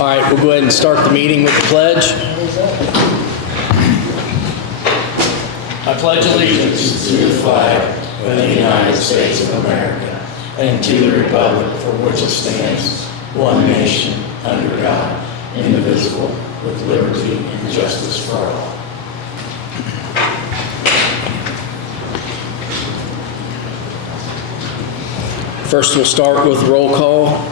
All right, we'll go ahead and start the meeting with the pledge. I pledge allegiance to the flag of the United States of America and to the republic for which it stands, one nation, under God, indivisible, with liberty and justice for all. First, we'll start with roll call.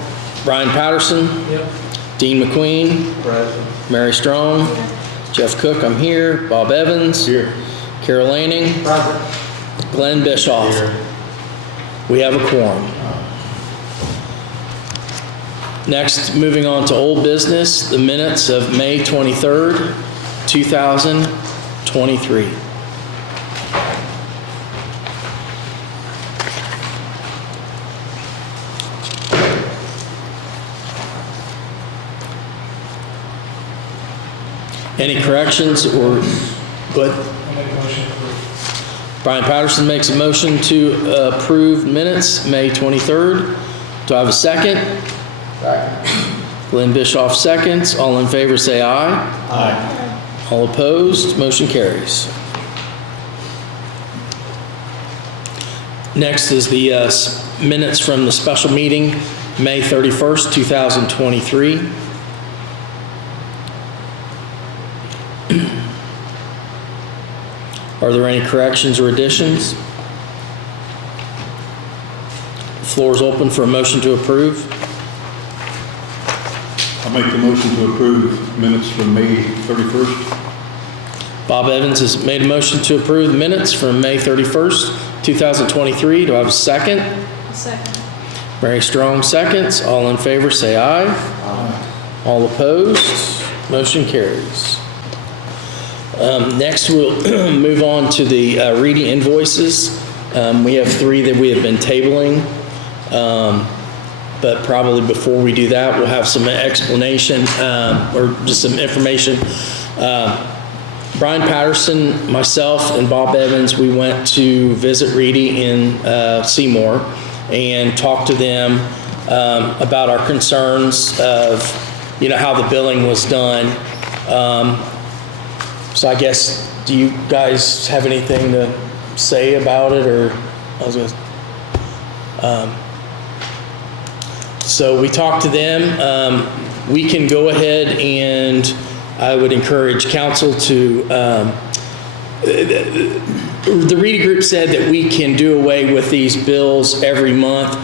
Brian Patterson. Yep. Dean McQueen. Present. Mary Strong. Jeff Cook, I'm here. Bob Evans. Here. Carol Lanning. Present. Glenn Bischoff. Here. We have a quorum. Next, moving on to old business, the minutes of May 23rd, 2023. Any corrections or good? I'll make a motion to approve. Brian Patterson makes a motion to approve minutes, May 23rd. Do I have a second? Second. Glenn Bischoff seconds. All in favor say aye. Aye. All opposed, motion carries. Next is the minutes from the special meeting, May 31st, 2023. Are there any corrections or additions? The floor is open for a motion to approve. I'll make the motion to approve minutes from May 31st. Bob Evans has made a motion to approve the minutes from May 31st, 2023. Do I have a second? Second. Mary Strong seconds. All in favor say aye. Aye. All opposed, motion carries. Next, we'll move on to the Reedy invoices. We have 3 that we have been tabling, but probably before we do that, we'll have some explanation or just some information. Brian Patterson, myself, and Bob Evans, we went to visit Reedy in Seymour and talked to them about our concerns of, how the billing was done. So I guess, do you guys have anything to say about it, or so we talked to them. We can go ahead and I would encourage council to, the Reedy Group said that we can do away with these bills every month.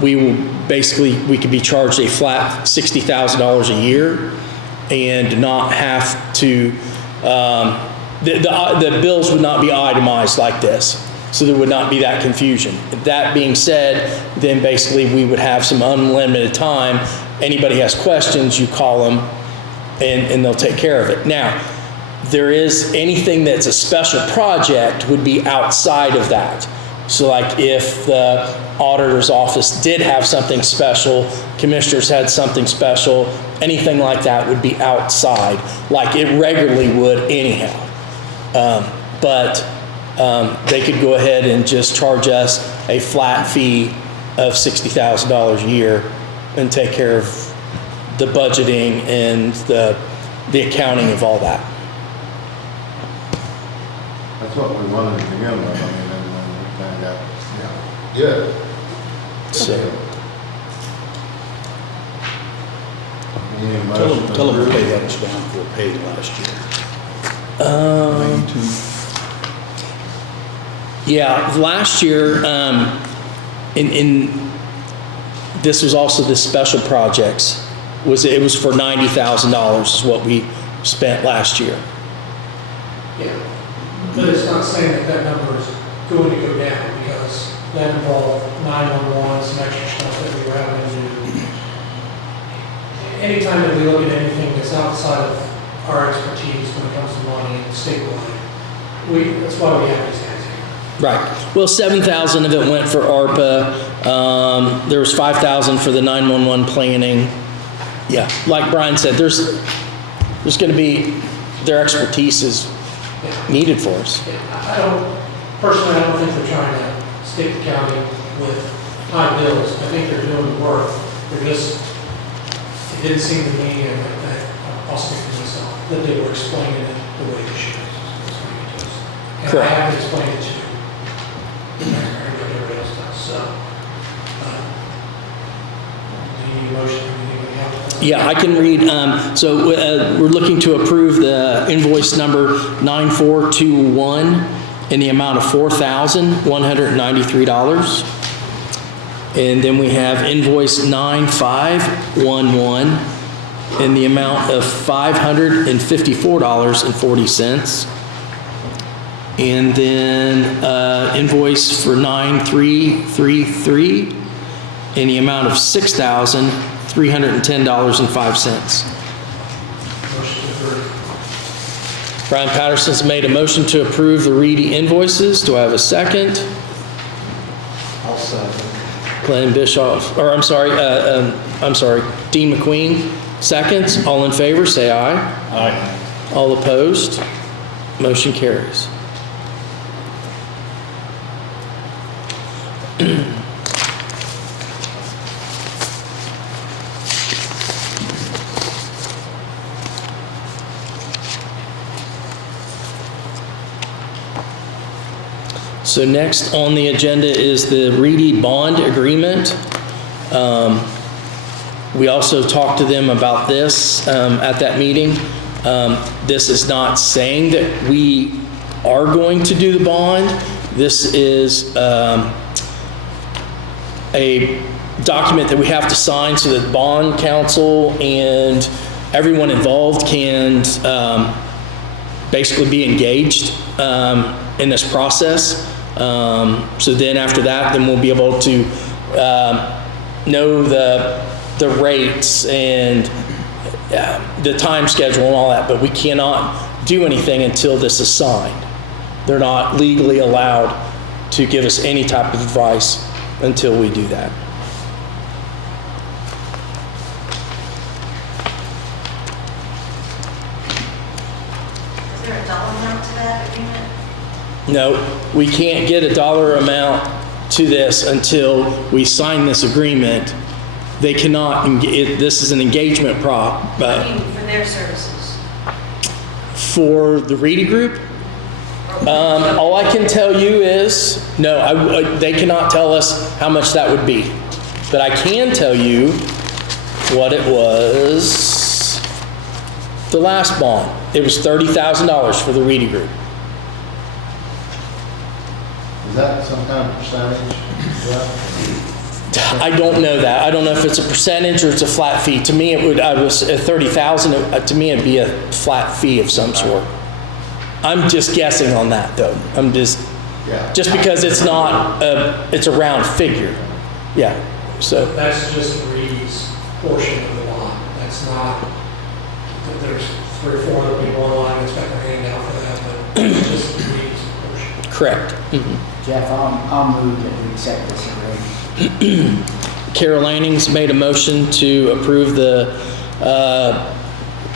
We could be charged a flat $60,000 a year and not have to, the bills would not be itemized like this. So there would not be that confusion. That being said, then basically we would have some unlimited time. Anybody has questions, you call them and they'll take care of it. Now, there is anything that's a special project would be outside of that. So like if the auditor's office did have something special, commissioners had something special, anything like that would be outside, like it regularly would anyhow. But they could go ahead and just charge us a flat fee of $60,000 a year and take care of the budgeting and the accounting of all that. That's what we wanted to begin with, and then we found out. Yeah. Good. So Tell them to pay that was down for paid last year. yeah, last year, this was also the special projects. It was for $90,000 is what we spent last year. Yeah. But it's not saying that number is going to go down, because that involved 911, some extra stuff that we were having to do. Anytime that we look at anything that's outside of our expertise when it comes to money and statewide, that's why we have these guys here. Right. Well, 7,000 of it went for ARPA. There was 5,000 for the 911 planning. Yeah, like Brian said, there's going to be, their expertise is needed for us. Personally, I don't think they're trying to stick the county with high bills. I think they're doing the work. They're just it didn't seem to me, and I'll speak for myself, that they were explaining it the way they should. And I Correct. have to explain it to the mayor and everybody else does, so. Do you need a motion, anybody else? Yeah, I can read. So we're looking to approve the invoice number 9421 in the amount of $4,193. And then we have invoice 9511 in the amount of $554.40. And then invoice for 9333 in the amount of $6,310.05. Motion approved. Brian Patterson's made a motion to approve the Reedy invoices. Do I have a second? I'll second. Glenn Bischoff, or I'm sorry, Dean McQueen, seconds. All in favor, say aye. Aye. All opposed? Motion carries. So next on the agenda is the Reedy bond agreement. We also talked to them about this at that meeting. This is not saying that we are going to do the bond. This is a document that we have to sign so that bond counsel and everyone involved can basically be engaged in this process. So then after that, then we'll be able to know the rates and the time schedule and all that, but we cannot do anything until this is signed. They're not legally allowed to give us any type of advice until we do that. Is there a dollar amount to that agreement? No, we can't get a dollar amount to this until we sign this agreement. They cannot, this is an engagement I mean, for their services. for the Reedy Group. All I can tell you is, no, they cannot tell us how much that would be. But I can tell you what it was, the last bond. It was $30,000 for the Reedy Group. Is that some kind of percentage? I don't know that. I don't know if it's a percentage or it's a flat fee. To me, it would, I was at 30,000, to me, it'd be a flat fee of some sort. I'm just guessing on that, though. I'm just because it's not, it's a round figure. Yeah, so. That's just Reedy's portion of the bond. That's not, that there's 3 or 4 other people online that's got their hand out for that, but it's just Reedy's portion. Correct. Mhm. Jeff, I'll move that we accept this agreement. Carol Lanning's made a motion to approve the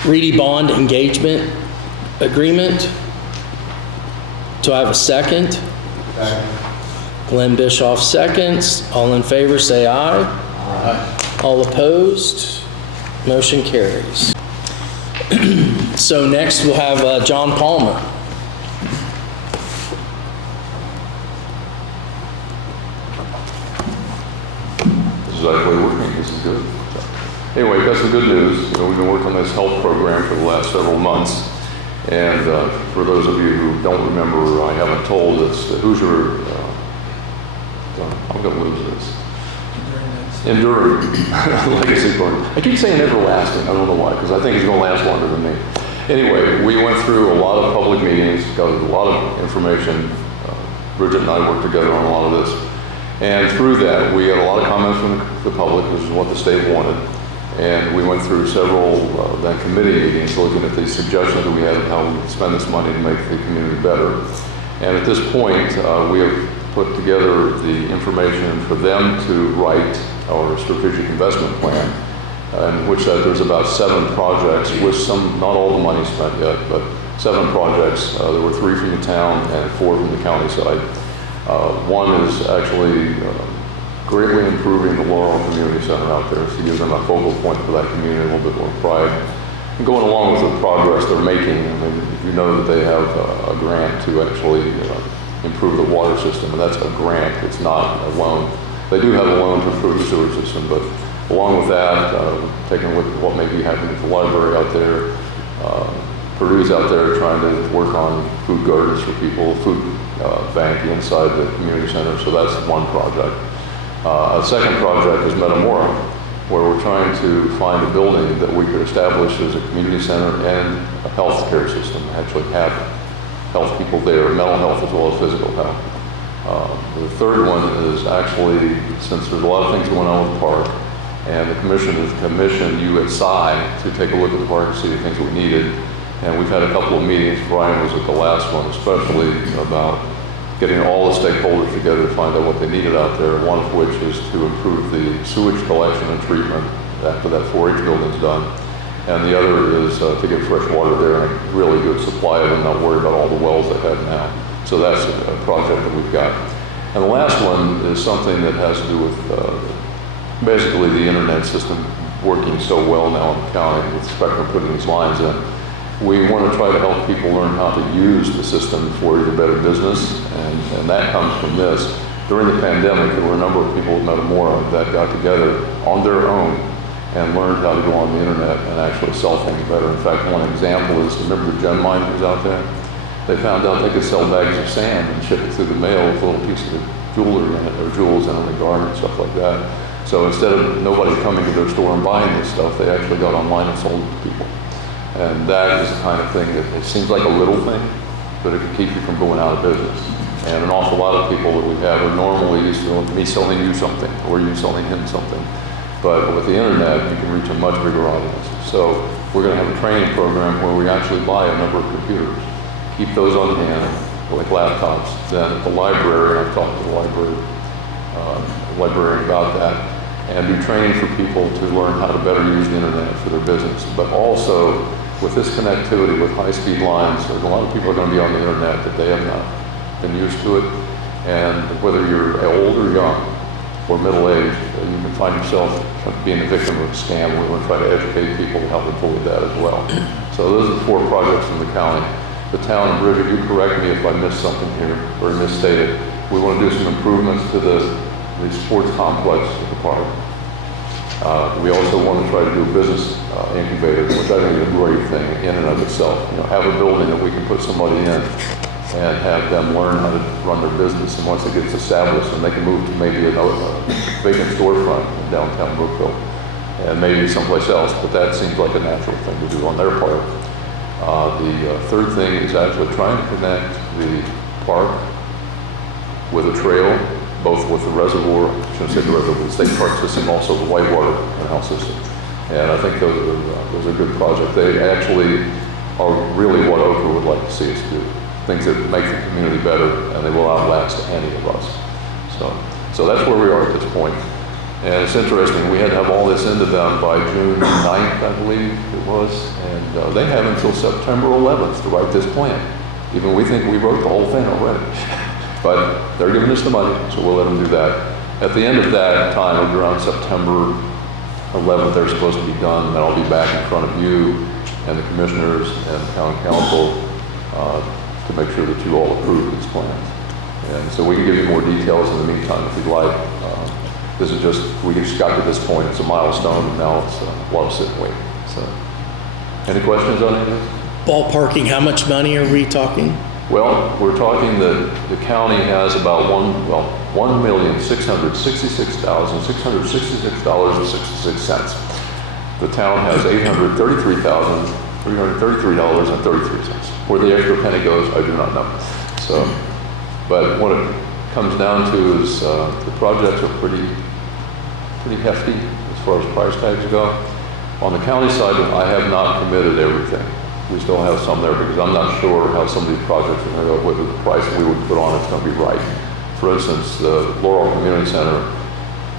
Reedy bond engagement agreement. Do I have a second? Glenn Bischoff seconds. All in favor, say aye. Aye. All opposed? Motion carries. So next we'll have John Palmer. This is actually working. This is good. Anyway, got some good news. You know, we've been working on this health program for the last several months. And for those of you who don't remember, I haven't told, it's the Hoosier, I'm going to lose this. Enduring Legacy Program. I keep saying everlasting. I don't know why, because I think it's going to last longer than me. Anyway, we went through a lot of public meetings, got a lot of information. Bridget and I worked together on a lot of this. And through that, we had a lot of comments from the public, which is what the state wanted. And we went through several then committee meetings looking at the suggestions that we had of how we spend this money to make the community better. And at this point, we have put together the information for them to write our strategic investment plan, in which there's about 7 projects, with some, not all the money spent yet, but 7 projects. There were 3 from the town and 4 from the county side. One is actually greatly improving the Laurel Community Center out there, to give them a focal point for that community, a little bit more pride. And going along with the progress they're making, I mean, you know that they have a grant to actually improve the water system, and that's a grant, it's not a loan. They do have a loan to improve the sewer system, but along with that, taking a look at what may be happening at the library out there, Purdue's out there trying to work on food gardens for people, food bank inside the community center, so that's one project. A second project is METAMORA, where we're trying to find a building that we could establish as a community center and a health care system, actually have health people there, mental health as well as physical health. The third one is actually, since there's a lot of things going on with the park, and the commission has commissioned USI to take a look at the park and see the things we needed. And we've had a couple of meetings, Brian was at the last one, especially about getting all the stakeholders together to find out what they needed out there, one of which is to improve the sewage collection and treatment after that 4-H building's done. And the other is to get fresh water there and a really good supply of it, not worry about all the wells they have now. So that's a project that we've got. And the last one is something that has to do with basically the internet system working so well now in the county with Spectrum putting these lines in. We want to try to help people learn how to use the system for the better business, and that comes from this. During the pandemic, there were a number of people at METAMORA that got together on their own and learned how to go on the internet and actually sell things better. In fact, one example is, remember the gem miners out there? They found out they could sell bags of sand and ship it through the mail with a little piece of jewelry in it, or jewels in it, a garment, stuff like that. So instead of nobody coming to their store and buying this stuff, they actually got online and sold it to people. And that is the kind of thing that it seems like a little thing, but it can keep you from going out of business. And an awful lot of people that we have are normally used to me selling you something or you selling him something. But with the internet, you can reach a much bigger audience. So we're going to have a training program where we actually buy a number of computers, keep those on hand, like laptops. Then at the library, I've talked to the librarian about that, and do training for people to learn how to better use the internet for their business. But also, with this connectivity with high-speed lines, there's a lot of people are going to be on the internet that they have not been used to it. And whether you're old or young or middle-aged, you can find yourself being a victim of a scam. We want to try to educate people and help them avoid that as well. So those are the 4 projects in the county. The town, and Bridget, you correct me if I missed something here or misstated. We want to do some improvements to the sports complex at the park. We also want to try to do a business incubator, which I think is a great thing in and of itself. You know, have a building that we can put somebody in and have them learn how to run their business. And once it gets established, and they can move to maybe a vacant storefront in downtown Brookville and maybe someplace else. But that seems like a natural thing to do on their part. The third thing is actually trying to connect the park with a trail, both with the reservoir, I shouldn't say the reservoir, the state park system, also the whitewater canal system. And I think those are good projects. They actually are really what Oprah would like to see us do. Things that make the community better, and they will outlast any of us. So that's where we are at this point. And it's interesting, we had to have all this into them by June 9th, I believe it was, and they have until September 11th to write this plan. Even we think we wrote the whole thing already. But they're giving us the money, so we'll let them do that. At the end of that time, around September 11th, they're supposed to be done, and I'll be back in front of you and the commissioners and the town council to make sure that you all approve these plans. And so we can give you more details in the meantime if you'd like. This is just, we just got to this point, it's a milestone, and now it's a lot of sit and wait. So, any questions on any of this? Ballparking, how much money are we talking? Well, we're talking that the county has about $1,666,666.66. The town has $833,333.33. Where the extra penny goes, I do not know. So, but what it comes down to is the projects are pretty hefty as far as price tags go. On the county side, I have not committed everything. We still have some there because I'm not sure how some of these projects are going to go, whether the price we would put on it's going to be right. For instance, the Laurel Community Center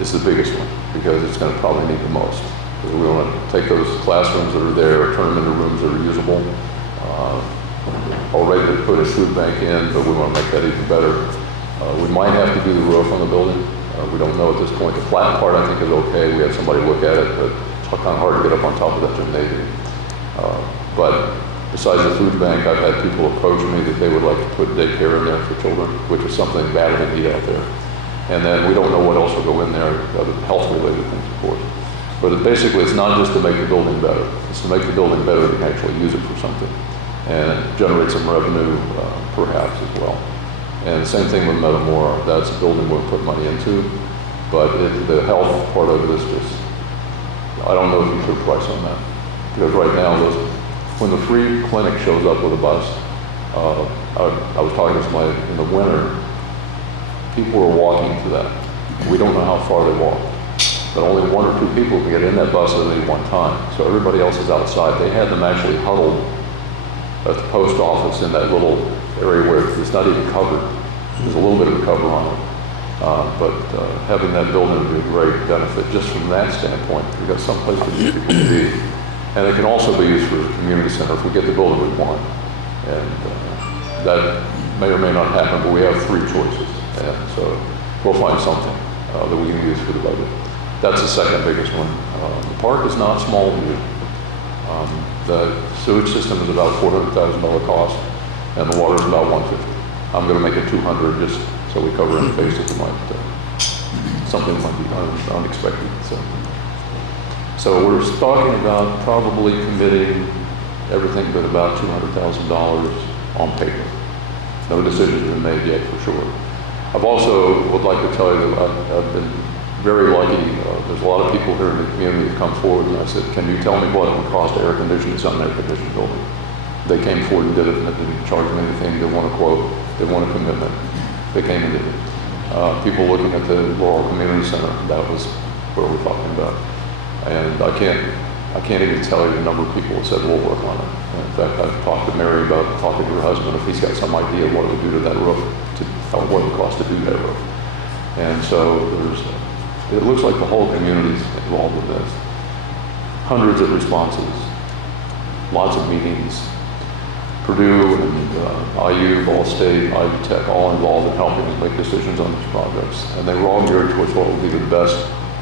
is the biggest one because it's going to probably need the most. Because we want to take those classrooms that are there, turn them into rooms that are usable. Already to put a food bank in, but we want to make that even better. We might have to do the roof on the building. We don't know at this point. The flat part, I think, is okay. We had somebody look at it, but it's kind of hard to get up on top of that gymnasium. But besides the food bank, I've had people approach me that they would like to put daycare in there for children, which is something bad in need out there. And then we don't know what else will go in there, other health-related things, of course. But basically, it's not just to make the building better. It's to make the building better and actually use it for something and generate some revenue, perhaps, as well. And the same thing with METAMORA. That's a building we'll put money into, but the health part of it is just, I don't know if you put a price on that. Because right now, when the free clinic shows up with a bus, I was talking to somebody in the winter, people are walking to that. We don't know how far they walk, but only 1 or 2 people can get in that bus at any one time. So everybody else is outside. They had them actually huddled at the post office in that little area where it's not even covered. There's a little bit of a cover on it. But having that building would be a great benefit just from that standpoint. We've got someplace for these people to be. And it can also be used for a community center if we get the building we want. And that may or may not happen, but we have 3 choices. And so we'll find something that we can use for the budget. That's the second biggest one. The park is not small to do. The sewage system is about $400,000 cost, and the water is about $150. I'm going to make it $200 just so we cover any bases that might, something might be unexpected. So we're talking about probably committing everything but about $200,000 on paper. No decisions have been made yet for sure. I've also would like to tell you that I've been very lucky. There's a lot of people here in the community that come forward, and I said, can you tell me what it would cost to air condition some air-conditioned building? They came forward and did it, and they didn't charge me anything. They want a quote. They want a commitment. They came and did it. People looking at the LAUREL Community Center, that was what we're talking about. And I can't even tell you the number of people that said we'll work on it. And in fact, I've talked to Mary about talking to her husband if he's got some idea what it would do to that roof, what it would cost to do that roof. And so it looks like the whole community's involved in this. Hundreds of responses, lots of meetings. Purdue and IU, Ball State, Ivy Tech, all involved in helping us make decisions on these projects. And they were all geared towards what will be the best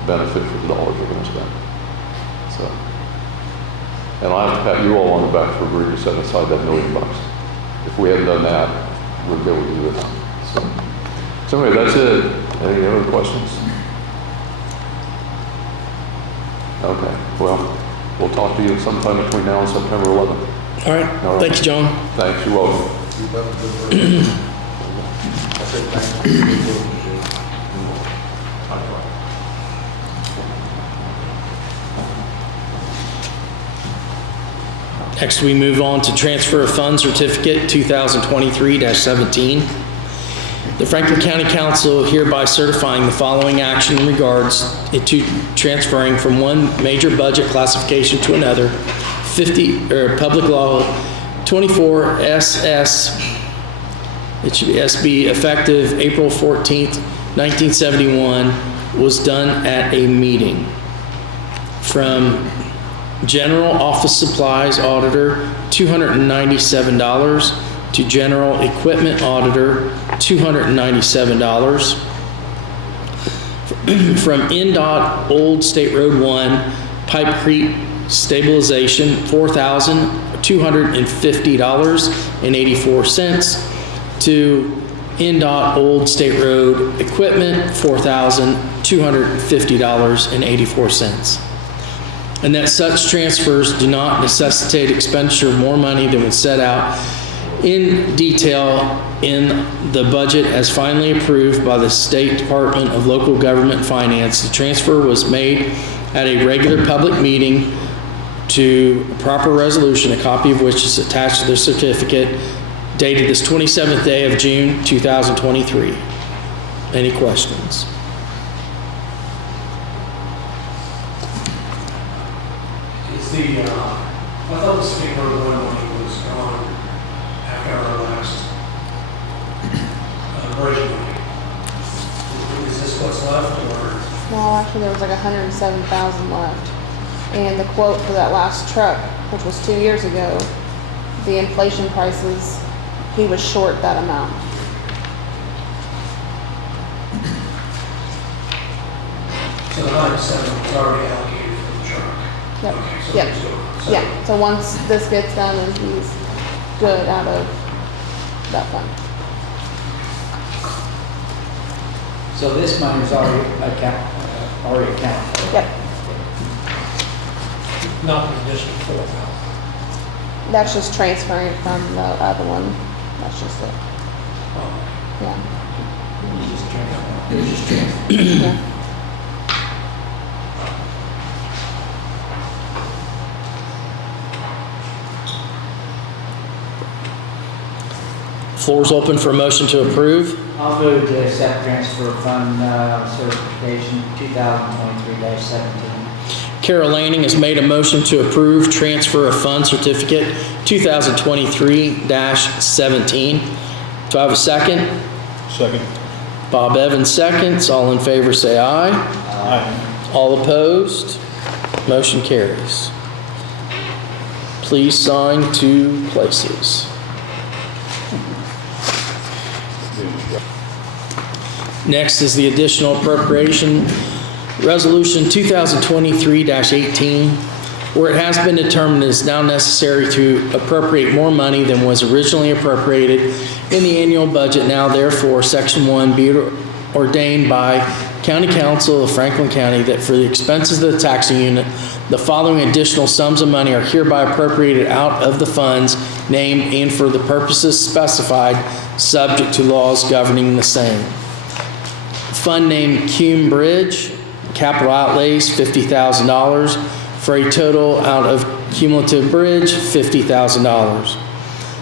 benefit for the dollars we're going to spend. So, and I have to pat you all on the back for agreeing to set aside that $1 million. If we hadn't done that, we'd be able to do this. So anyway, that's it. Any other questions? Okay, well, we'll talk to you sometime between now and September 11th. All right. Thanks, John. Thanks, you're welcome. You've done a good work. I said thank you. Good work you did. Next, we move on to transfer of funds certificate 2023-17. The Franklin County Council hereby certifying the following action in regards to transferring from one major budget classification to another. Public Law 24 SS, it should be SB, effective April 14th, 1971, was done at a meeting. From General Office Supplies Auditor, $297, to General Equipment Auditor, $297. From NDOT Old State Road 1, Pipe Creek Stabilization, $4,250.84, to NDOT Old State Road Equipment, $4,250.84. And that such transfers do not necessitate expenditure of more money than was set out in detail in the budget as finally approved by the State Department of Local Government Finance. The transfer was made at a regular public meeting to a proper resolution, a copy of which is attached to the certificate, dated this 27th day of June, 2023. Any questions? I thought the State Road 1 money was gone after our last bridge money. Is this what's left, or? Well, actually, there was like 107,000 left. And the quote for that last truck, which was 2 years ago, the inflation prices, he was short that amount. 107 was already allocated for the truck. Yep. Okay, so Yep. it's good. So- Yeah, so once this gets done, then he's good out of that fund. So this money's already accounted for. Yep, Not an additional 4,000. that's just transferring from the other one. That's just it, yeah. It was just transferred. Yeah. Floor's open for a motion to approve. I'll move to accept transfer fund certification 2023-17. Carol Lanning has made a motion to approve transfer of fund certificate 2023-17. Do I have a second? Second. Bob Evans seconds. All in favor say aye. Aye. All opposed? Motion carries. Please sign 2 places. Next is the additional appropriation resolution 2023-18, where it has been determined it is now necessary to appropriate more money than was originally appropriated in the annual budget. Now therefore, Section 1 be it ordained by County Council of Franklin County that for the expenses of the taxing unit, the following additional sums of money are hereby appropriated out of the funds named and for the purposes specified, subject to laws governing the same. Fund name Cume Bridge, capital outlays $50,000 for a total out of cumulative bridge $50,000.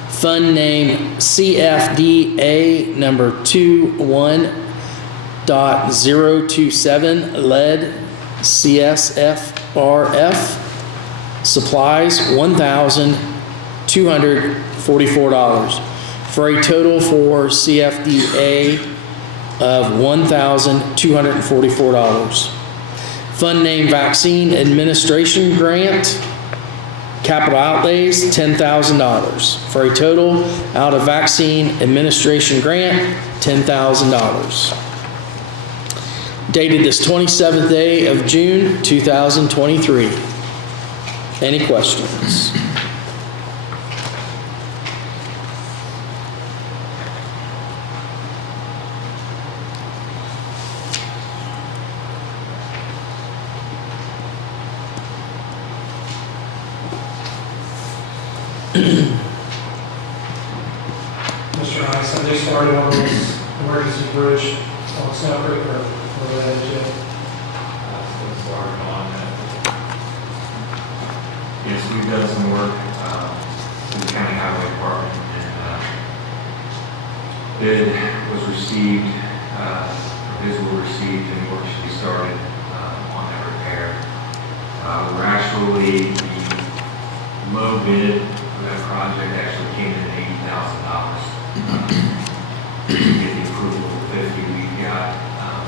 Fund name CFDA number 21.027 lead CSFRF supplies $1,244 for a total for CFDA of $1,244. Fund name Vaccine Administration Grant, capital outlays $10,000 for a total out of Vaccine Administration Grant $10,000. Dated this 27th day of June 2023. Any questions? Mr. Ice, I just started on this emergency bridge on Snow Creek or that is it. Yes, we've done some work in the county highway department, and bid was received, bids were received, and work should be started on that repair. We're actually, the low bid for that project actually came in at $80,000. To get the approval of 50, we've got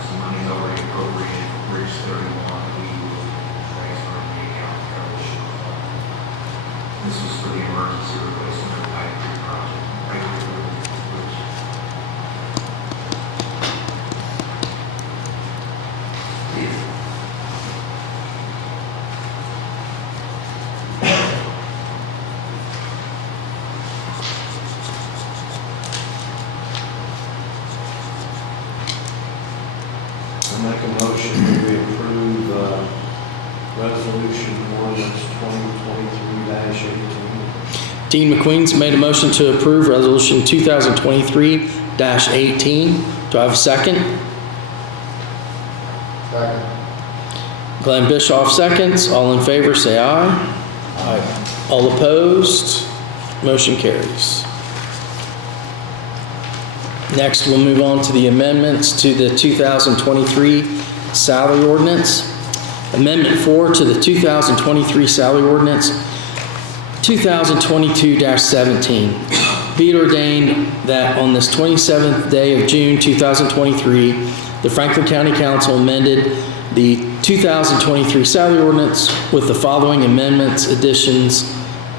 some money's already appropriated for Bridge 31. We will transfer the account to cover the shortfall. This was for the emergency replacement of the Pipe Creek project. Pipe Creek Bridge. I make a motion that we approve resolution ordinance 2023-18. Dean McQueen's made a motion to approve resolution 2023-18. Do I have a second? Second. Glenn Bischoff seconds. All in favor say aye. Aye. All opposed? Motion carries. Next, we'll move on to the amendments to the 2023 salary ordinance. Amendment 4 to the 2023 salary ordinance, 2022-17. Be it ordained that on this 27th day of June 2023, the Franklin County Council amended the 2023 salary ordinance with the following amendments, additions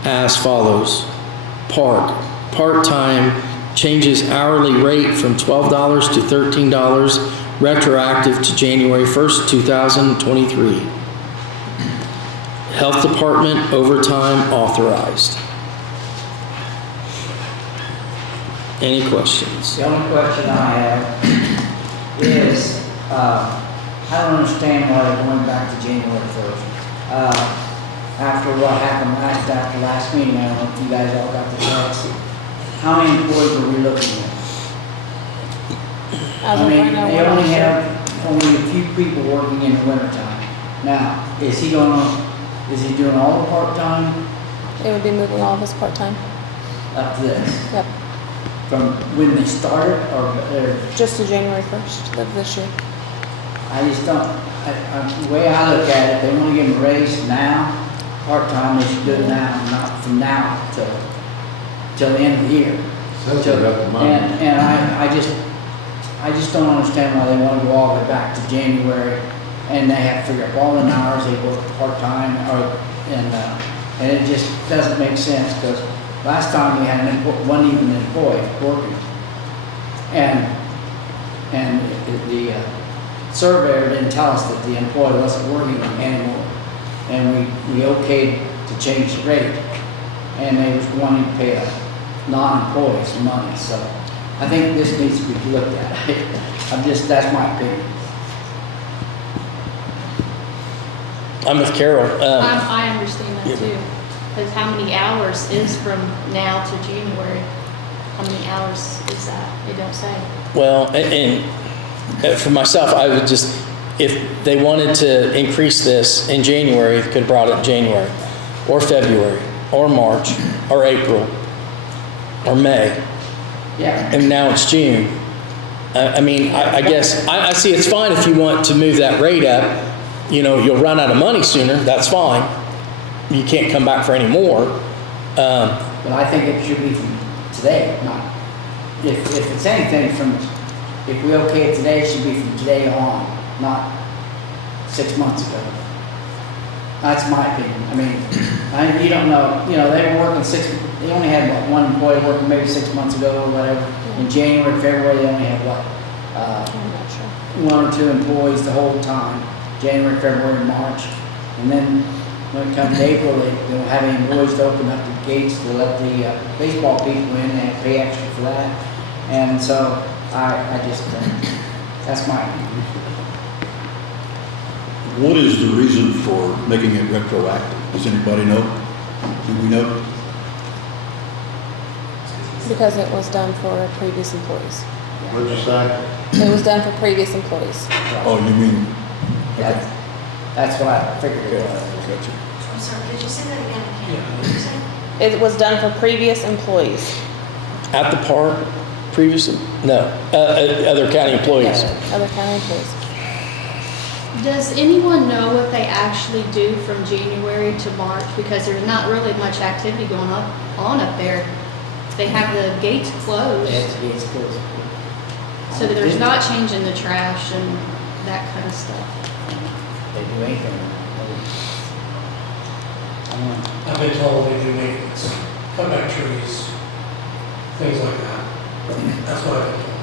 as follows. Part-time changes hourly rate from $12 to $13 retroactive to January 1st, 2023. Health Department overtime authorized. Any questions? The only question I have is, I don't understand why they're going back to January 1st. After what happened after last meeting, I don't know if you guys all got the text. How many employees are we looking at? As I of mean, right now, they we're not only sure. have only a few people working in the wintertime. Now, is he doing all the part-time It would be moving all of his part-time. up to this? Yep. From when they started or Just to January 1st of this year. I just don't, the way I look at it, they want to give them a raise now, part-time, they should do it now, not from now till the end of the year. Says they got the money. And I just don't understand why they want to go all the way back to January and they have to figure out all the hours they work part-time and it just doesn't make sense because last time we had one even employee working. And the surveyor didn't tell us that the employee wasn't working anymore. And we okayed to change the rate. And they was wanting to pay non-employees some money. So I think this needs to be looked at. That's my opinion. I'm with Carol. I understand that too. Because how many hours is from now to January? How many hours is that? They don't say. Well, and for myself, I would just, if they wanted to increase this in January, they could have brought it in January, or February, or March, or April, or May. Yeah. And now it's June. I mean, I guess, I see it's fine if you want to move that rate up. You know, you'll run out of money sooner, that's fine. You can't come back for any more. But I think it should be from today, not, if it's anything from, if we okay it today, it should be from today on, not 6 months ago. That's my opinion. I mean, you don't know, they were working they only had what, one employee working maybe 6 months ago or whatever. In January, February, they only had what? I'm not sure. 1 or 2 employees the whole time, January, February, March. And then when it comes to April, they don't have any employees to open up the gates to let the baseball people in, they have to pay extra for that. And so I just, that's my opinion. What is the reason for making it retroactive? Does anybody know? Do we know? Because it was done for previous employees. What'd you say? It was done for previous employees. Oh, you mean? That's what I figured it was. Gotcha. I'm sorry, could you say that again? I can't. What did you say? It was done for previous employees. At the park, previously? No, other county employees. Yeah, other county employees. Does anyone know what they actually do from January to March? Because there's not really much activity going on up there. They have the gates closed, They have the gates closed. so there's not changing the trash and that kind of stuff. They do anything. I've been told they do maintenance, cut back trees, things like that. That's what I've been told.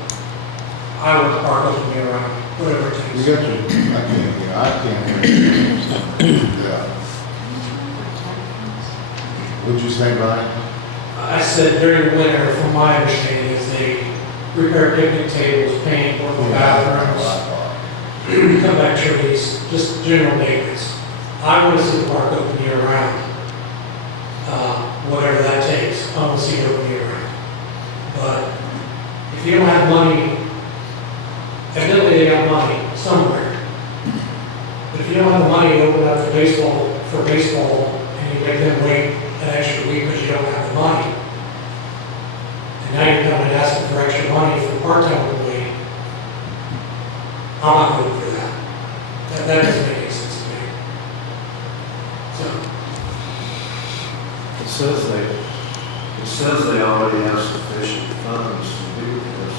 I would park open year round, whatever it You takes. got your, I can't hear you. Yeah. What'd you say, Brian? I said during the winter, from my understanding, is they repair picnic tables, paint, work on bathrooms, cut back trees, just general maintenance. I want to see the park open year round. Whatever that takes, I want to see it open year round. But if you don't have money, evidently they got money somewhere. But if you don't have the money to open up for baseball, and you make them wait an extra week because you don't have the money, and now you're coming and asking for extra money for part-time employee, I'm not voting for that. That doesn't make any sense to me. So, It says they already have sufficient funds to do this.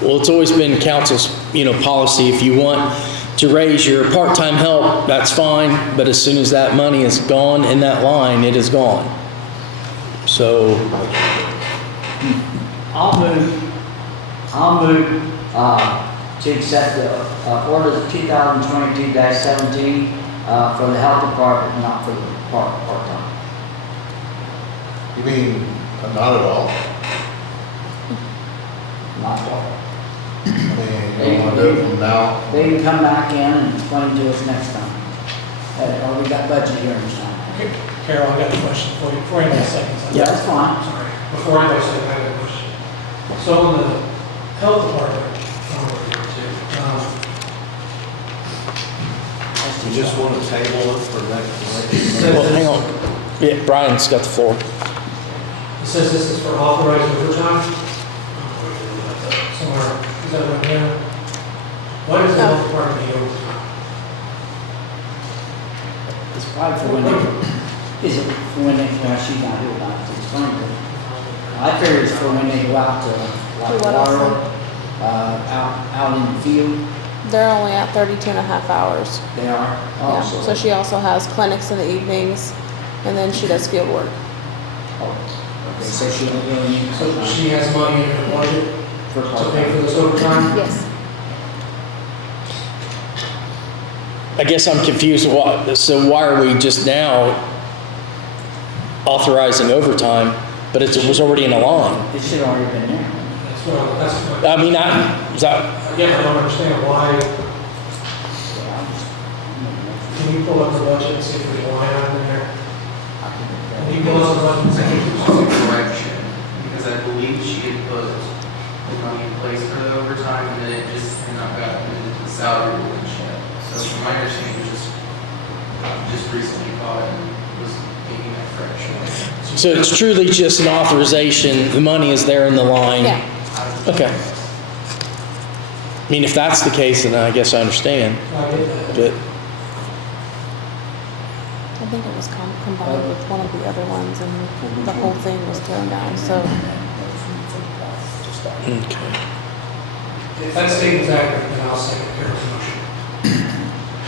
Well, it's always been council's, policy. If you want to raise your part-time help, that's fine. But as soon as that money is gone in that line, it is gone. So I'll move, to accept the, order 2022-17, for the health department, not for the part-time. You mean, not at all? Not all. I mean, you don't wanna do it from now? They can come back in and explain to us next time. Or we got budget hearings time. Okay, Carol, I got a question for you, before anybody seconds. Yeah, that's fine. Sorry, before anybody seconds, I have a question. So in the health department, You just want to table it for next Well, hang on. Yeah, Brian's got the floor. it says this is for authorized overtime. Somewhere, is that right there? Why does the health department need overtime? It's probably for when they, is it for when they, well, she's not here, not to explain it. I figure it's for when they go out to, like, Do what else? LAUREL, out in the field. They're only at 32 and a half hours. They are Yeah. also. So she also has clinics in the evenings, and then she does field work. Oh, okay, so she don't really need So overtime she has money in her budget for to pay part-time. for this overtime? Yes. I guess I'm confused. So why are we just now authorizing overtime, but it was already in a line? It should have already been there. That's what, I mean, again, I don't understand why, Yeah, I'm just- can you pull up the budget and see if there's a line item in there? I can- Can you pull up the budget and see if there's Also correction, because I believe she had put the money in place for the overtime, and then it just had not gotten into the salary ordinance yet. So from my understanding, it was just recently caught and was making that correction. so it's truly just an authorization. The money is there in the line. Yeah. Okay. I mean, if that's the case, then I guess I understand. I get that. But I think it was combined with one of the other ones, and the whole thing was thrown down. So okay. If that statement's accurate, then I'll second Carol's motion.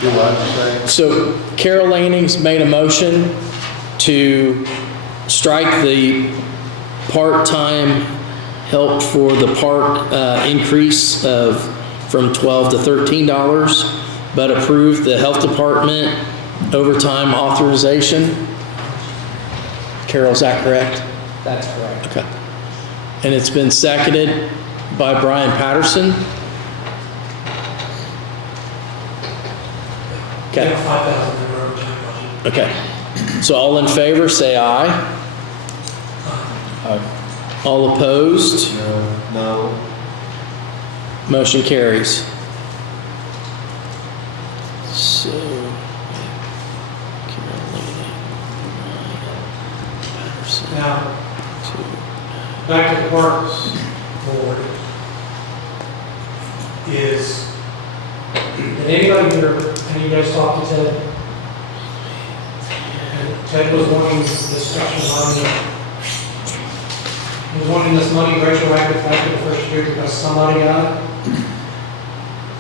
You like to say? So Carol Lanning's made a motion to strike the part-time help for the park increase of from $12 to $13, but approve the health department overtime authorization. Carol, is that correct? That's correct. Okay. And it's been seconded by Brian Patterson. They Okay. have 5,000 in their overtime budget. Okay. So all in favor, say aye. All opposed? No. Motion carries. So, Carolina, Patterson, Now, 2. back to the parks board is, did anybody here, any of you guys talk to Ted? And Ted was wanting this extra money. He was wanting this money retroactive back to the first year because somebody got it.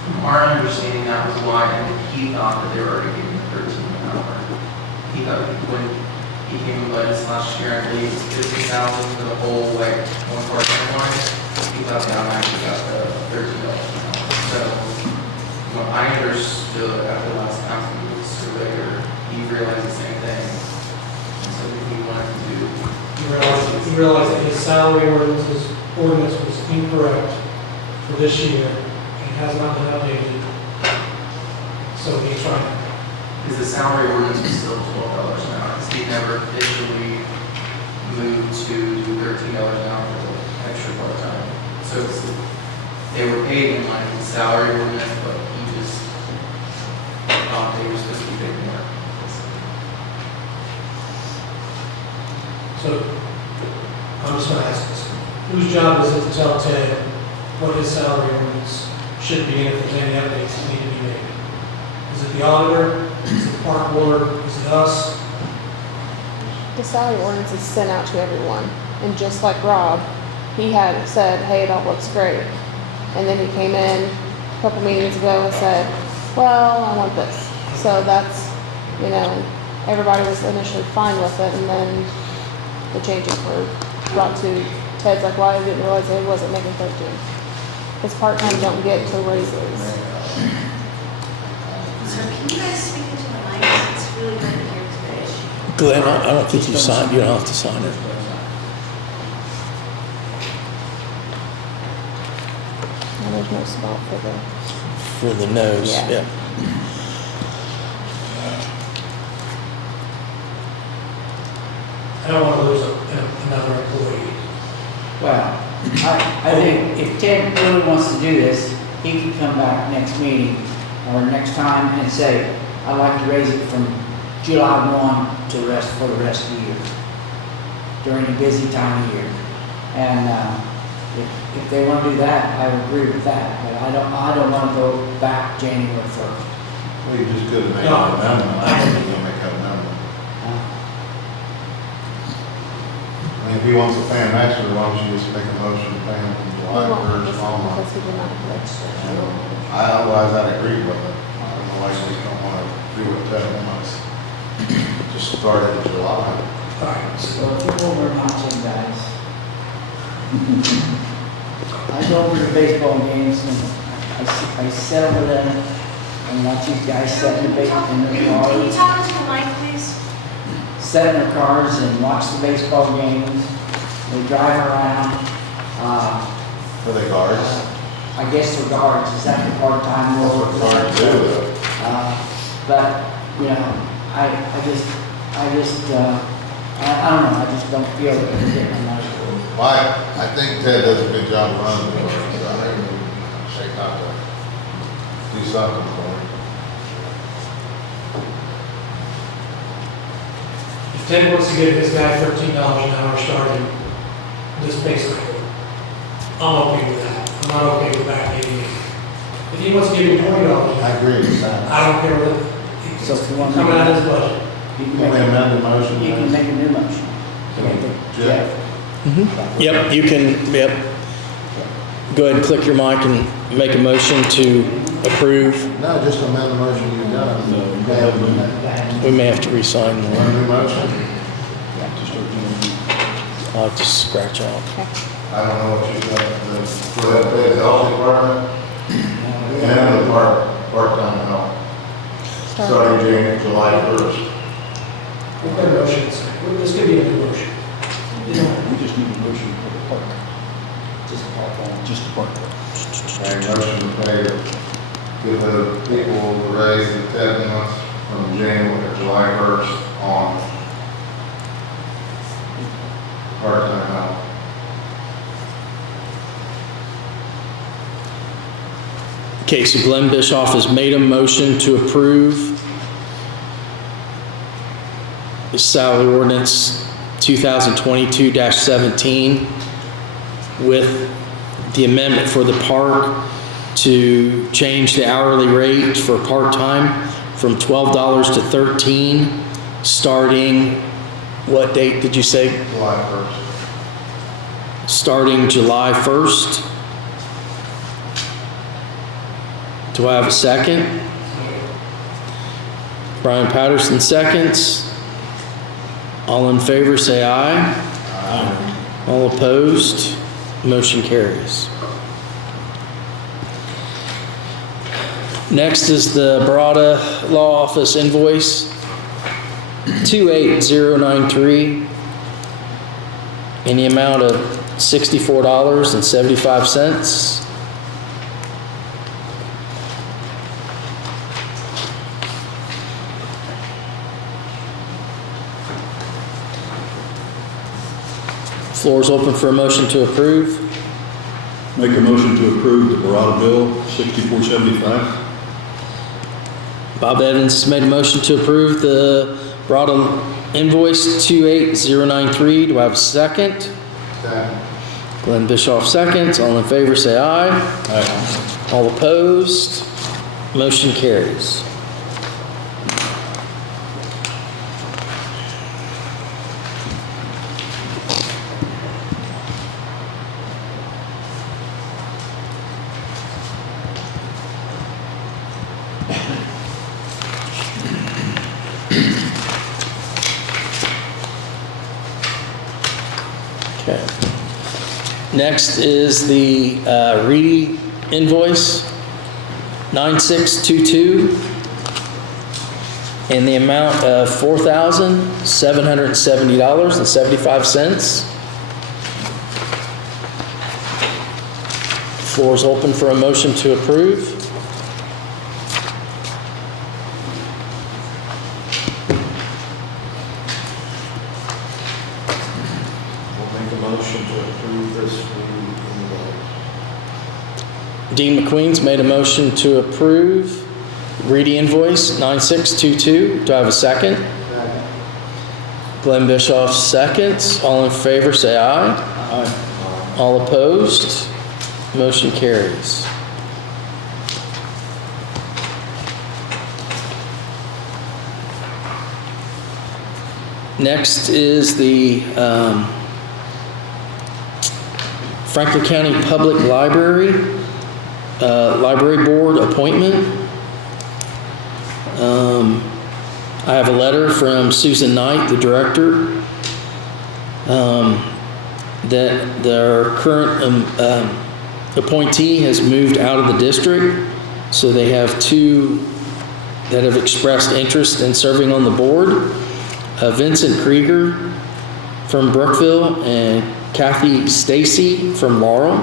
From our understanding, that was why, and he thought that they were already getting 13 an hour. He thought when he came in budgets last year, I believe it was 50,000 for the whole, like, one part-time line. He thought they automatically got the $13 an hour. So, what I understood after the last council meeting surveyor, he realized the same thing. And so he wanted to do. He realized that his salary ordinance was incorrect for this year. It has not been updated. So he's trying to. Because the salary ordinance was still $12 an hour, because he never officially moved to $13 an hour for the extra part-time. So they were paid in line with the salary ordinance, but he just thought they were supposed to be paid more. So I'm just going to ask this. Whose job is it to tell Ted what his salary ordinance should be and if there's any updates that need to be made? Is it the auditor? Is it the park board? Is it us? the salary ordinance is sent out to everyone. And just like Rob, he had said, hey, that looks great. And then he came in a couple meetings ago and said, well, I want this. So that's, you know, everybody was initially fine with it, and then the changes were brought to Ted's like, well, I didn't realize it wasn't making 13. Because part-time don't get to raises. So can you guys speak into the mic? It's really hard to hear today. Glenn, I don't think you signed, you don't have to sign it. And there's no spot for For the nose, Yeah. yeah. I don't want to lose another employee. Well, I think if Ted really wants to do this, he can come back next meeting or next time and say, I'd like to raise it from July 1 to for the rest of the year, during a busy time of year. And if they want to do that, I would agree with that, but I don't want to go back January 1st. Well, you just couldn't make an amendment, I think you're gonna make an amendment. I mean, if he wants to pay him extra, why don't you just make a motion to pay him from He July won't first listen on? because he did not register. Otherwise, I'd agree with it. I don't know why you just don't want to do what Ted wants. Just start it in July. All right, so So if you go over and watch them, guys. I go over to baseball games and I sit over there and watch these guys set in their Can you cars, talk into the mic, please? set in their cars and watch the baseball games. They drive around. For the guards. I guess they're guards. Is that the part-time That's role? what guards do though. But, you know, I don't know, I just don't feel that they're getting enough. Why, I think Ted does a good job running the building, so I think shake out to do something for him. if Ted wants to give this guy $13 an hour starting this pay cycle, I'm okay with that. I'm not okay with backdating it. If he wants to give me $20 an hour, I agree with that. I don't care what, So if you want it's to coming out of his budget. You can Can we make, amend the motion? you can make a new motion. Jeff? Yep, you can, yep. Go ahead and click your mic and make a motion to approve. No, just amend the motion you've done. No, go ahead and amend We may have to re-sign Want a one. new motion? to start doing. I'll have to scratch out. I don't know what you've done for the health department and the part-time help. Starting July 1st. We've got a motion, this could be a new motion. We just need a motion for the park, Just part-time. just the park. And motion to pay, give the people the raise of 10 months from July 1st on. Part-time help. Okay, so Glenn Bischoff has made a motion to approve the salary ordinance 2022-17 with the amendment for the park to change the hourly rate for part-time from $12 to $13, starting, what date did you say? July 1st. Starting July 1st. Do I have a second? Brian Patterson seconds. All in favor, say aye. All opposed, motion carries. Next is the Barada Law Office invoice 28093 in the amount of $64.75. Floor is open for a motion to approve. Make a motion to approve the Barada bill, 6475. Bob Evans has made a motion to approve the Barada invoice 28093. Do I have a second? Second. Glenn Bischoff seconds. All in favor say aye. Aye. All opposed, motion carries. Okay. Next is the Reedy invoice 9622 in the amount of $4,770.75. Floor is open for a motion to approve. We'll make a motion to approve this invoice. Dean McQueen's made a motion to approve Reedy invoice 9622. Do I have a second? Glenn Bischoff seconds. All in favor say aye. Aye. All opposed? Motion carries. Next is the Franklin County Public Library Library Board appointment. I have a letter from Susan Knight, the director, that their current appointee has moved out of the district, so they have two that have expressed interest in serving on the board. Vincent Krieger from Brookville and Kathy Stacy from Laurel.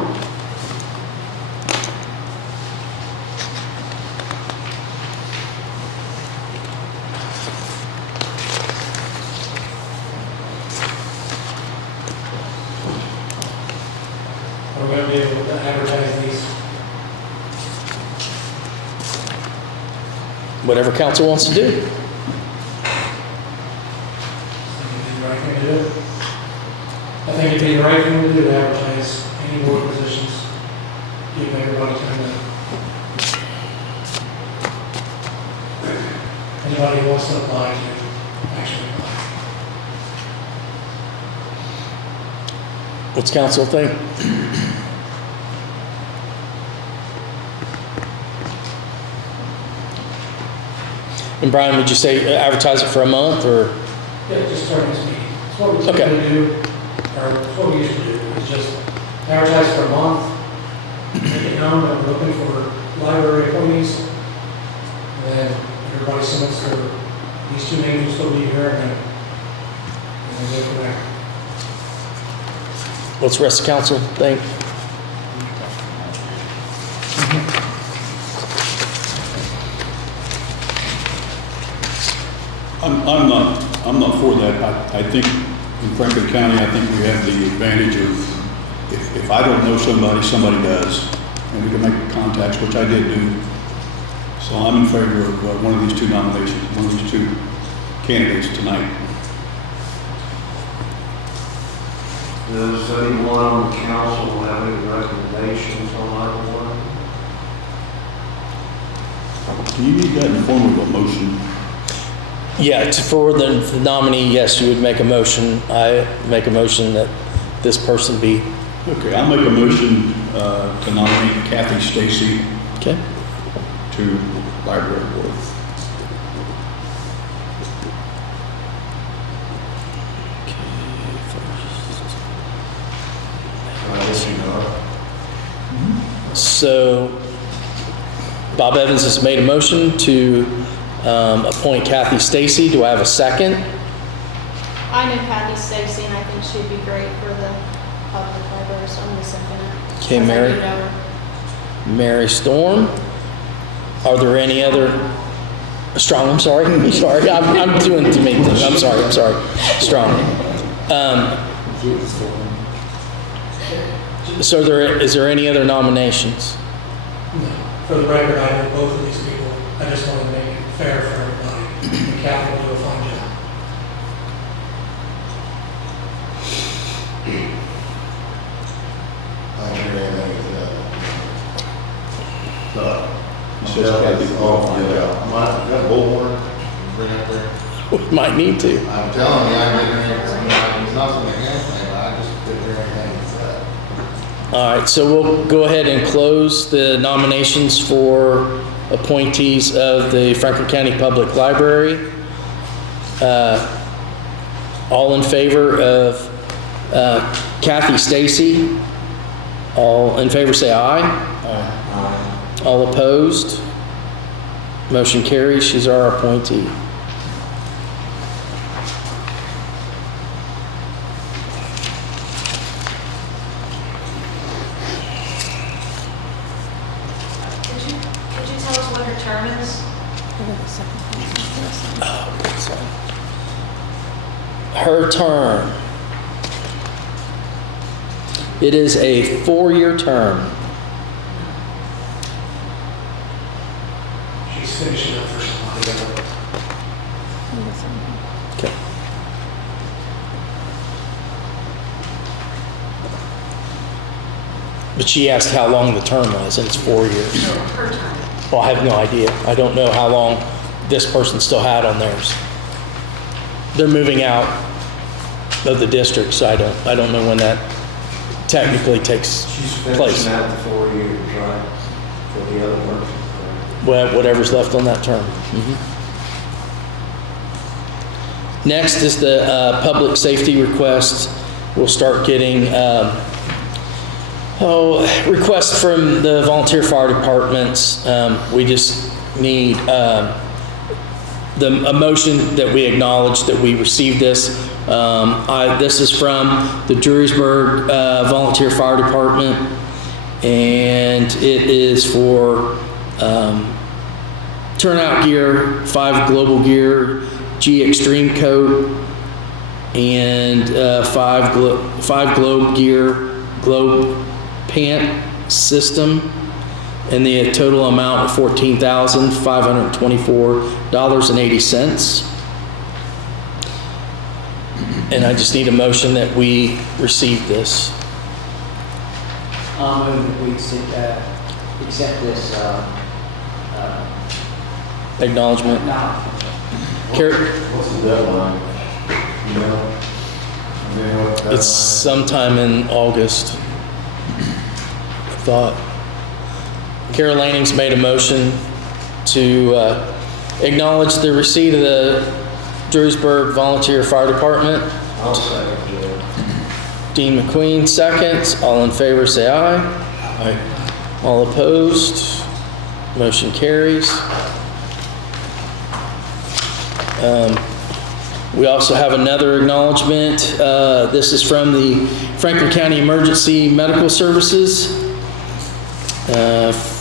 We're going to be able to advertise these. Whatever council wants to do. It'd be the right thing to do. I think it'd be the right thing to do to advertise any board positions. Give everybody time to. Anybody who wants to apply to actually apply. What's council think? And Brian, would you say advertise it for a month or? Yeah, just start this meeting. It's what we Okay. typically do, or it's what we usually do, is just advertise for a month, make it known that we're looking for library appointees, and then everybody submits their, these two names will still be here, and then go from there. What's the rest of council think? I'm not for that. I think in Franklin County, I think we have the advantage of, if I don't know somebody, somebody does. And we can make contacts, which I did do. So I'm in favor of one of these two nominations, one of these two candidates tonight. Does anyone on the council have any recommendations on either one? Do you need that in the form of a motion? Yeah, for the nominee, yes, you would make a motion. I make a motion that this person be. Okay, I'll make a motion to nominate Kathy Stacy Okay. to library board. So Bob Evans has made a motion to appoint Kathy Stacy. Do I have a second? I know Kathy Stacy, and I think she'd be great for the public library, so I'm going to second it. Okay, Because I Mary. do know her. Mary Storm. Are there any other? Strong, I'm sorry. I'm sorry. I'm doing too many things. I'm sorry. Strong. So is there any other nominations? No. For the record, I know both of these people. I just want to make it fair for everybody. And Kathy will do a fine job. I don't hear anything to that. No. He says Kathy. Oh, yeah. I might, got a bullhorn, bring up there. We might need to. I'm telling you, I didn't hear anything, there's nothing against me, but I just didn't hear anything to that. All right, so we'll go ahead and close the nominations for appointees of the Franklin County Public Library. All in favor of Kathy Stacy All in favor say aye. Aye. All opposed? Motion carries. She's our appointee. Could you tell us what her term is? Her term. It is a 4-year term. She's finishing up for somebody else. Okay. But she asked how long the term was, and it's 4 years. No, her term. Well, I have no idea. I don't know how long this person still had on theirs. They're moving out of the district, so I don't know when that technically takes She's place. finishing out the 4 years, right, for the other person. Well, whatever's left on that term. Next is the public safety request. We'll start getting requests from the volunteer fire departments. We just need a motion that we acknowledge that we received this. This is from the Drury'sburg Volunteer Fire Department, and it is for turnout gear, 5 global gear, G extreme coat, and 5 globe gear, globe pant system, and the total amount of $14,524.80. And I just need a motion that we receive this. I'll move that we accept this, Acknowledgement. What's the deadline? You know? I mean, what deadline? It's sometime in August, I thought. Carol Lanning's made a motion to acknowledge the receipt of the Drury'sburg Volunteer Fire Department. I'll second it. Dean McQueen seconds. All in favor say aye. Aye. All opposed? Motion carries. We also have another acknowledgement. This is from the Franklin County Emergency Medical Services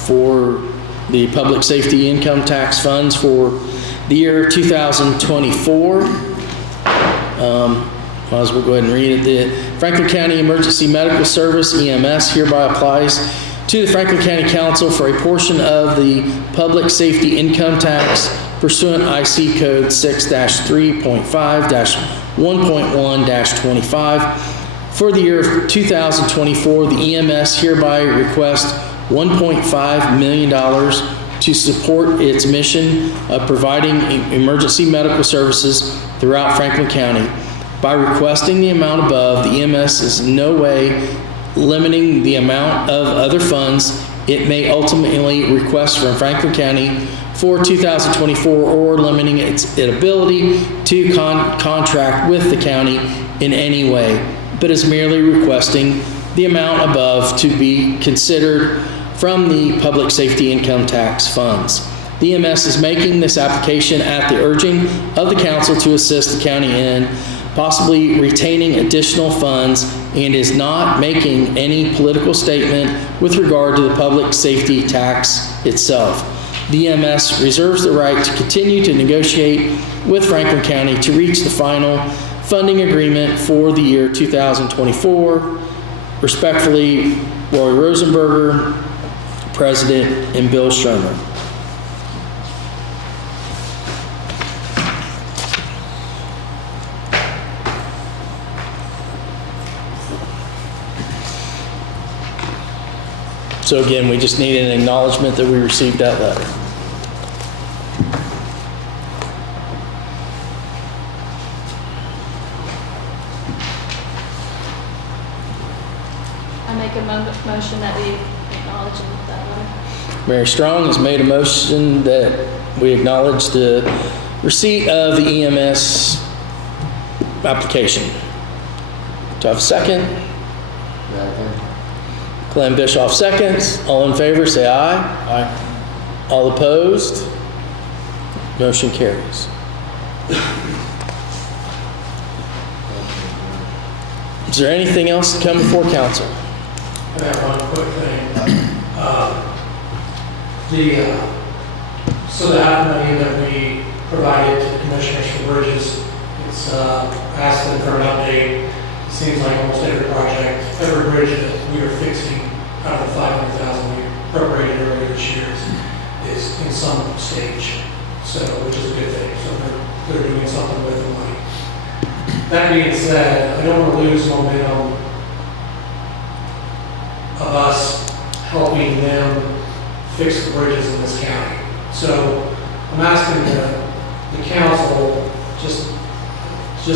for the public safety income tax funds for the year 2024. Might as well go ahead and read it. The Franklin County Emergency Medical Service, EMS, hereby applies to the Franklin County Council for a portion of the public safety income tax pursuant IC code 6-3.5-1.1-25. For the year of 2024, the EMS hereby requests $1.5 million to support its mission of providing emergency medical services throughout Franklin County. By requesting the amount above, the EMS is in no way limiting the amount of other funds it may ultimately request from Franklin County for 2024, or limiting its ability to contract with the county in any way, but is merely requesting the amount above to be considered from the public safety income tax funds. The EMS is making this application at the urging of the council to assist the county in possibly retaining additional funds, and is not making any political statement with regard to the public safety tax itself. The EMS reserves the right to continue to negotiate with Franklin County to reach the final funding agreement for the year 2024. Respectfully, Roy Rosenberger, President, and Bill Shermer. So again, we just need an acknowledgement that we received that letter. I make a motion that we acknowledge that letter. Mary Strong has made a motion that we acknowledge the receipt of the EMS application. Do I have a second? Second. Glenn Bischoff seconds. All in favor, say aye. Aye. All opposed? Motion carries. Is there anything else to come before council? I have one quick thing. So the half million that we provided to the commissioners for bridges, it's asked them for an update. It seems like almost every project, every bridge that we are fixing out of the 500,000 we appropriated earlier this year is in some stage, so, which is a good thing. So they're doing something with the money. That being said, I don't want to lose momentum of us helping them fix the bridges in this county. So I'm asking the council just to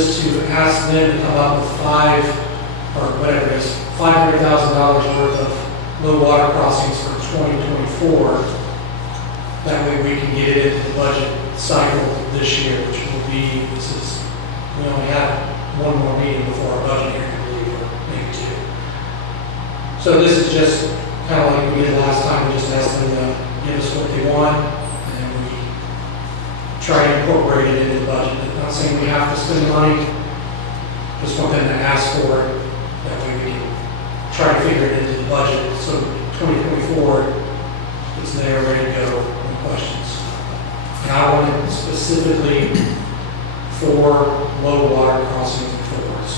ask them to come up with $500,000 worth of low water crossings for 2024. That way we can get it into the budget cycle this year, which will be, we only have one more meeting before our budget hearing, I believe, or maybe two. So this is just kind of like we did last time, we just asked them to give us what they want, and then we try to incorporate it into the budget. I'm not saying we have to spend the money, just want them to ask for it, that way we can try to figure it into the budget. So 2024, it's there, ready to go, no questions. And I want it specifically for low water crossings and fords,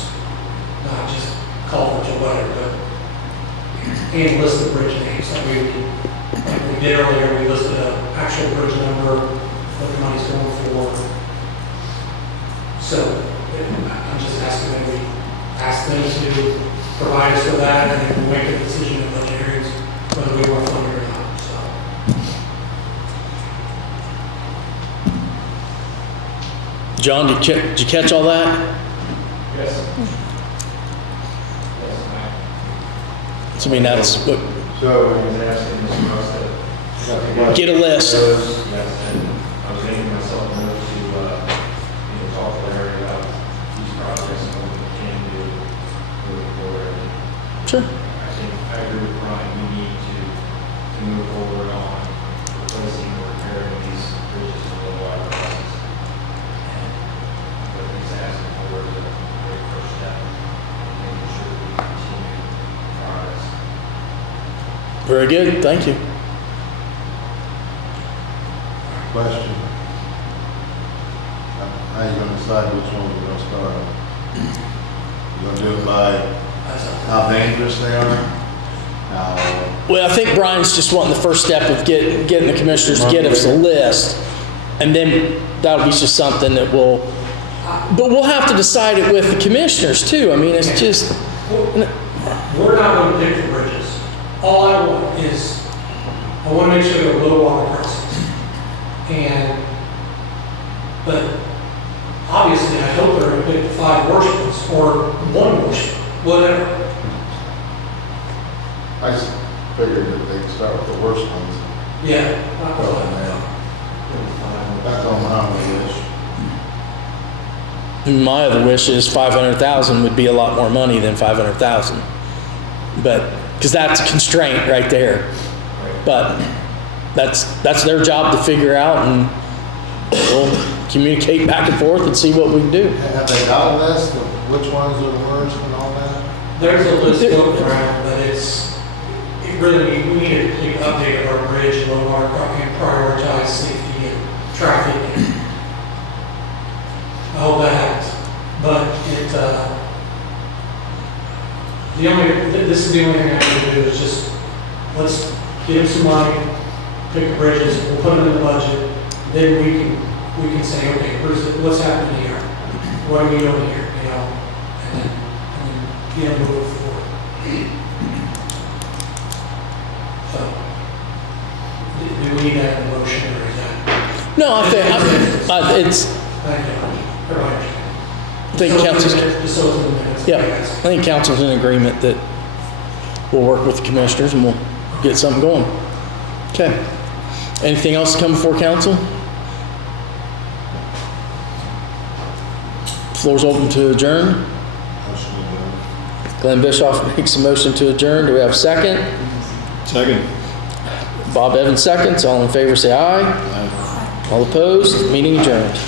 not just culverts or whatever, but and list the bridge names. Like we did earlier, we listed an actual bridge number, what the money's going for. So I'm just asking that we ask them to provide us with that, and then we'll make a decision in budget hearings whether we want to fund it or not. So. John, did you catch all that? Yes. So, I mean, that's what, So, I was asking Mr. Ross that. Get a list. Yes, and I was making myself a note to, talk to Larry about these projects and what we can do moving forward. sure. I agree with Brian, we need to move forward on replacing or repairing these bridges and low water crossings. And what he's asking for is a very first step, in making sure we continue progress. Very good. Thank you. Question. How you gonna decide which one we're gonna start on? You gonna do it by how dangerous they are? How, Well, I think Brian's just wanting the first step of getting the commissioners to get us a list, and then that'll be just something that but we'll have to decide it with the commissioners too. I mean, it's just. We're not going to pick the bridges. All I want is, I want to make sure they're low water crossings. But obviously I hope they're going to pick the 5 worst ones, or one worst, whatever. I just figured that they'd start with the worst ones. Yeah. Go from there. That's on my wish. My other wish is 500,000 would be a lot more money than 500,000, but because that's a constraint right there. But that's their job to figure out, and we'll communicate back and forth and see what we can do. Have they got a list of which ones are the worst and all that? There's a list floating around, but we need a complete update of our bridge, low water crossing, and prioritize safety and traffic. And I hope that happens. But this is the only thing I can do is just, let's get them some money, pick the bridges, we'll put them in the budget, then we can say, okay, what's happening here? What are we doing here, and then move forward. So, do we need that in motion, or is that? No, I think it's. Thank you. Everybody understand? I think council's. Just so it's in the minutes. Yeah, I think council's in agreement that we'll work with the commissioners and we'll get something going. Okay. Anything else to come before council? Floor's open to adjourn. Glenn Bischoff makes a motion to adjourn. Do we have a second? Second. Bob Evans seconds. All in favor say aye. Aye. All opposed? Meeting adjourned.